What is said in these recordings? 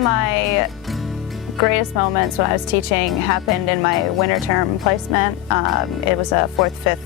of my greatest moments when I was teaching happened in my winter term placement. It was a 4th, 5th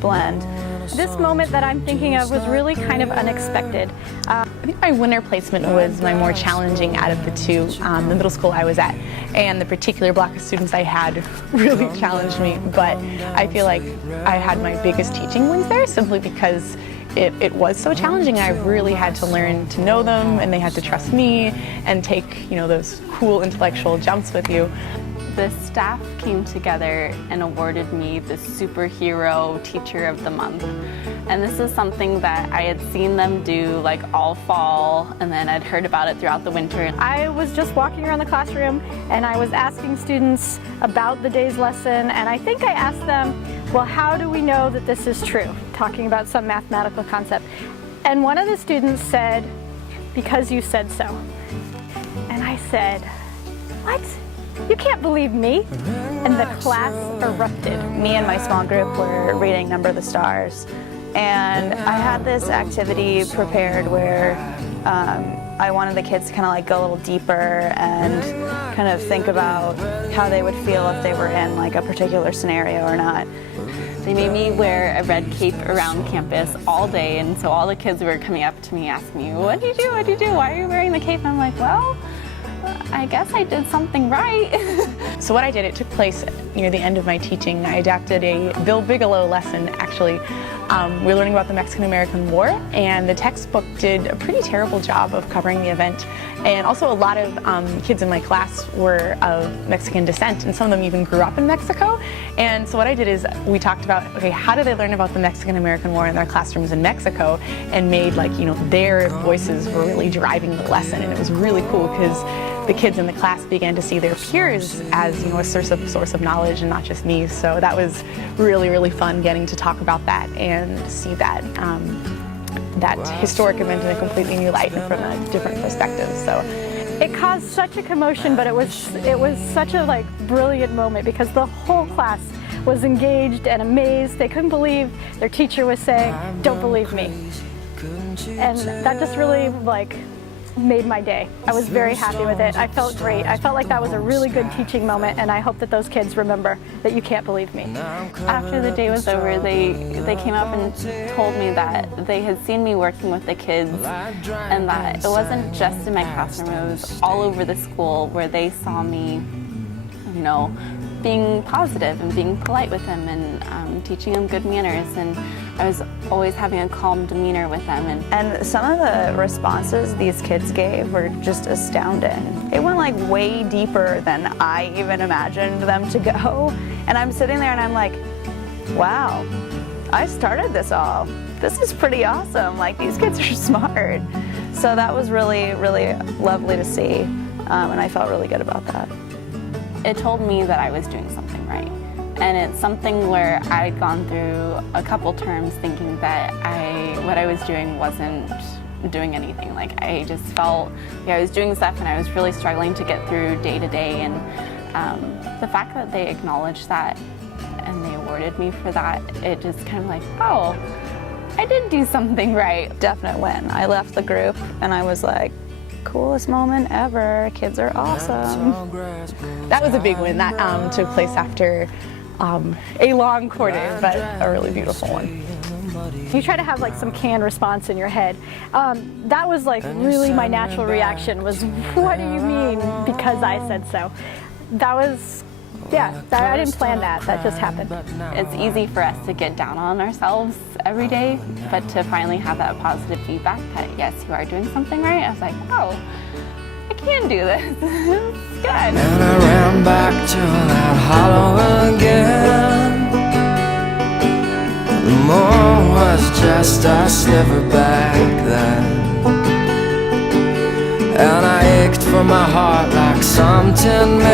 blend. This moment that I'm thinking of was really kind of unexpected. I think my winter placement was my more challenging out of the two. The middle school I was at and the particular block of students I had really challenged me, but I feel like I had my biggest teaching wins there simply because it was so challenging. I really had to learn to know them and they had to trust me and take, those cool intellectual jumps with you. The staff came together and awarded me the Superhero Teacher of the Month. And this is something that I had seen them do like all fall, and then I'd heard about it throughout the winter. I was just walking around the classroom and I was asking students about the day's lesson, and I think I asked them, well, how do we know that this is true? Talking about some mathematical concept. And one of the students said, because you said so. And I said, what? You can't believe me? And the class erupted. Me and my small group were reading Number of the Stars, and I had this activity prepared where I wanted the kids to kind of like go a little deeper and kind of think about how they would feel if they were in like a particular scenario or not. They made me wear a red cape around campus all day, and so all the kids were coming up to me asking me, what do you do, what do you do, why are you wearing the cape? And I'm like, well, I guess I did something right. So what I did, it took place near the end of my teaching. I adapted a Bill Bigelow lesson, actually. We were learning about the Mexican-American War, and the textbook did a pretty terrible job of covering the event. And also a lot of kids in my class were of Mexican descent, and some of them even grew up in Mexico. And so what I did is we talked about, okay, how did they learn about the Mexican-American War in their classrooms in Mexico, and made like, their voices were really driving the lesson. And it was really cool because the kids in the class began to see their peers as a source of knowledge and not just me. So that was really, really fun getting to talk about that and see that that historic event in a completely new light and from a different perspective. So it caused such a commotion, but it was such a brilliant moment because the whole class was engaged and amazed. They couldn't believe their teacher was saying, "Don't believe me," and that just really made my day. I was very happy with it. I felt great. I felt like that was a really good teaching moment, and I hope that those kids remember that you can't believe me. After the day was over, they came up and told me that they had seen me working with the kids and that it wasn't just in my classroom, it was all over the school where they saw me, being positive and being polite with them and teaching them good manners, and I was always having a calm demeanor with them. And some of the responses these kids gave were just astounding. It went way deeper than I even imagined them to go. And I'm sitting there and I'm like, wow, I started this all. This is pretty awesome. These kids are smart. So that was really, really lovely to see, and I felt really good about that. It told me that I was doing something right. And it's something where I'd gone through a couple terms thinking that what I was doing wasn't doing anything. I just felt I was doing stuff and I was really struggling to get through day to day. And the fact that they acknowledged that and they awarded me for that, it just kind of oh, I did do something right. Definite win. I left the group and I was like, coolest moment ever. Kids are awesome. That was a big win. That took place after a long quarter, but a really beautiful one. You try to have some canned response in your head. That was really my natural reaction was, what do you mean because I said so? That was, I didn't plan that. That just happened. It's easy for us to get down on ourselves every day, but to finally have that positive feedback that yes, you are doing something right, I was like, oh, I can do this. It's good. And I ran back to that hollow again. The moon was just a sliver back then, and I ached for my heart like some tin man.